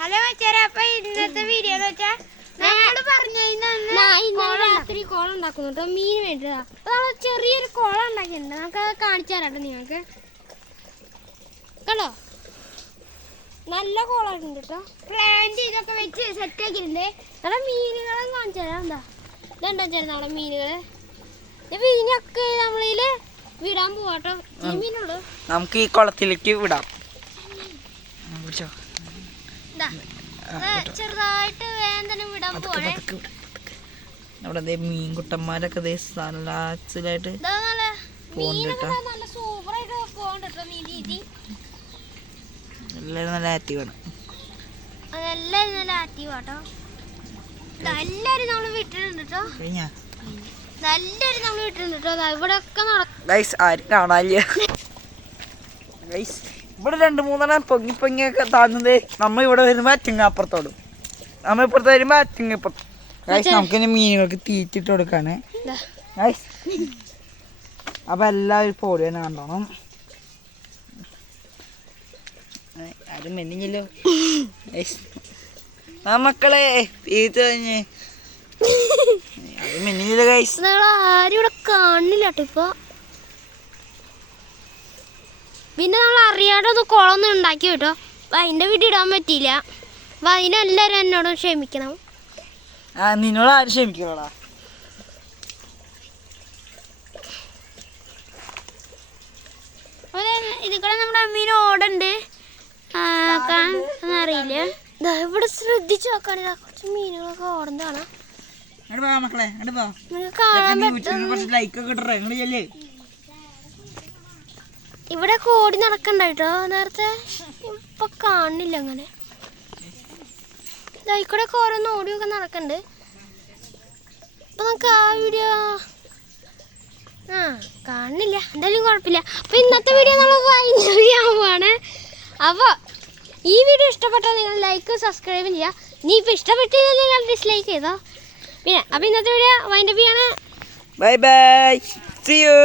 Hello മച്ചാരെ, അപ്പൊ ഇന്നത്തെ video എന്ന് വെച്ചാൽ രാത്രി കോളം ഉണ്ടാക്കുന്നു കേട്ടോ, മീൻ വേണ്ടതാ. അപ്പൊ നമ്മൾ ചെറിയൊരു കോളം ഉണ്ടാക്കിയിട്ടുണ്ട്, നമുക്ക് അത് കാണിച്ചു തരാം കേട്ടോ നിങ്ങൾക്ക്. കണ്ടോ, നല്ല കോളായിട്ടുണ്ട് കേട്ടോ. പ്ലാന്റ് ഇതൊക്കെ വെച്ച് സെറ്റ് ആക്കിയിട്ടുണ്ട്. നമ്മുടെ മീനുകളെ കാണിച്ചു തരാം. എന്താ ഇതുണ്ടോ ചേട്ടാ നമ്മുടെ മീനുകള്. മീനൊക്കെ നമ്മളില് വിടാൻ പോവാട്ടോ. മീനുള്ളൂ, നമുക്ക് ഈ കുളത്തിലേക്ക് വിടാം. ചെറുതായിട്ട് വേദന വിടാൻ പോവാണേ. അവിടെ മീൻകുട്ടന്മാരൊക്കെ സലാച്ചിലായിട്ട് നല്ല സൂപ്പറായിട്ട് പോകണ്ടോ. എല്ലാവരും നല്ല ആക്റ്റീവാണ്. അതെല്ലാവരും നല്ല ആക്റ്റീവാട്ടോ. എല്ലാവരും നമ്മൾ വിട്ടിട്ടുണ്ട് കേട്ടോ. നല്ലൊരു നമ്മൾ വിട്ടിട്ടുണ്ട് കേട്ടോ. ഇവിടെ ഒക്കെ ആരും കാണാനില്ല. ഇവിടെ 2-3 പൊങ്ങിയൊക്കെ താഴ്ന്നത്. നമ്മ ഇവിടെ വരുമ്പോ അറ്റിങ്ങപ്പുറത്തോടും, നമ്മ ഇപ്പുറത്ത് വരുമ്പോ അറ്റിങ്ങപ്പുറത്ത്. നമുക്കിനി മീനുകൾക്ക് തീറ്റിട്ട് കൊടുക്കാണ്. അപ്പൊ എല്ലാവരും പോടി തന്നെ കണ്ടോണം. ആരും മെന്നിഞ്ഞല്ലോ ആ മക്കളെ. തീറ്റ കഴിഞ്ഞ് ആരും മെന്നിഞ്ഞില്ല ഗൈസ്. ആരും ഇവിടെ കാണില്ല കേട്ടോ ഇപ്പൊ. പിന്നെ നമ്മൾ അറിയാതെ ഒന്ന് കുളമൊന്നും ഉണ്ടാക്കി കേട്ടോ. അപ്പം അതിൻ്റെ വീഡിയോ ഇടാൻ പറ്റിയില്ല. അപ്പം അതിനെല്ലാവരും എന്നോട് ക്ഷമിക്കണം. നിന്നോട് ആരും ക്ഷമിക്കണോടാ. അതെ, ഇതിക്കൂടെ നമ്മുടെ അമ്മീന് ഓടുണ്ട്, അറിയില്ല. ഇവിടെ ശ്രദ്ധിച്ചു നോക്കുകയാണെങ്കിൽ കുറച്ച് മീനുകളൊക്കെ ഓടുന്നതാണ്. ഇവിടെ ഓടി നടക്കണ്ടായിട്ടോ നേരത്തെ, ഇപ്പൊ കാണില്ല അങ്ങനെ. ഇതായിക്കൂടെ ഓരോന്ന് ഓടിയൊക്കെ നടക്കണ്ട്. അപ്പൊ നമുക്ക് ആ വീഡിയോ കാണുന്നില്ല, എന്തായാലും കുഴപ്പമില്ല. അപ്പൊ ഇന്നത്തെ വീഡിയോ നമ്മൾ വൈൻഡപ്പ് ചെയ്യാൻ പോവാണ്. അപ്പോൾ ഈ വീഡിയോ ഇഷ്ടപ്പെട്ടാൽ നിങ്ങൾ ലൈക്ക് സബ്സ്ക്രൈബ് ചെയ്യുക. ഇനി ഇപ്പൊ ഇഷ്ടപ്പെട്ടില്ല നിങ്ങൾ ഡിസ്ലൈക്ക് ചെയ്തോ. പിന്നെ അപ്പൊ ഇന്നത്തെ വീഡിയോ വൈൻഡപ്പ് ചെയ്യാണ്. Bye bye, see U.